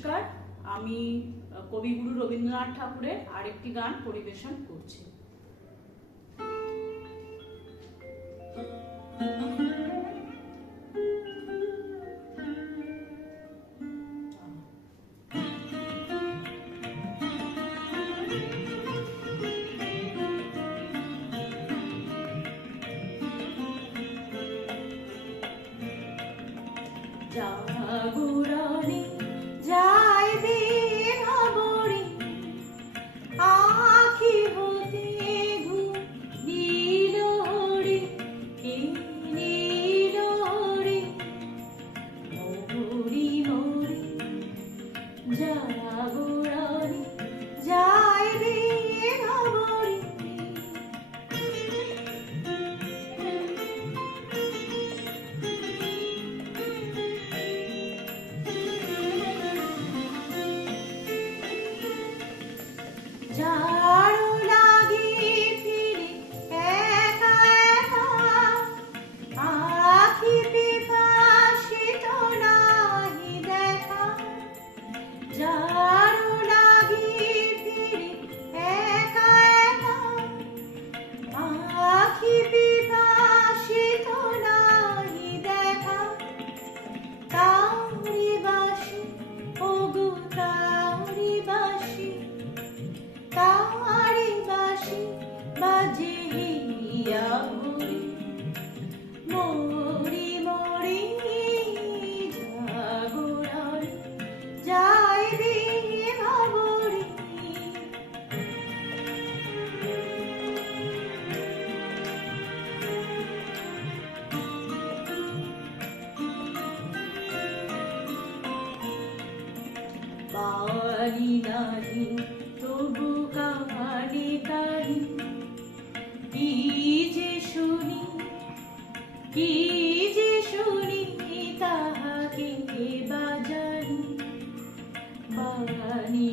নমস্কার, আমি কবিগুরু রবীন্দ্রনাথ ঠাকুরের আরেকটি গান পরিবেশন করছি। জাগরণে যায় দিন ভরে, আখি হতে ঘুম নীল হরে, নীল হরে মরি মরি। জাগরণে যায় দিন ভরে, যারো লাগে ফিরে একা একা, আখি পিপাসিত নাহি দেখা। যারো লাগে ফিরে একা একা, আখি পিপাসিত নাহি দেখা। তারি বাসি ওগো তারি বাসি, তারি বাসি বাজে হিয়া ভরে, মরি মরি। জাগরণে যায় দিন ভরে, বাড়ি নাহি তবু কাহানি কাহি। কি যে শুনি, কি যে শুনি, তাহাকে বাজানি। বাণী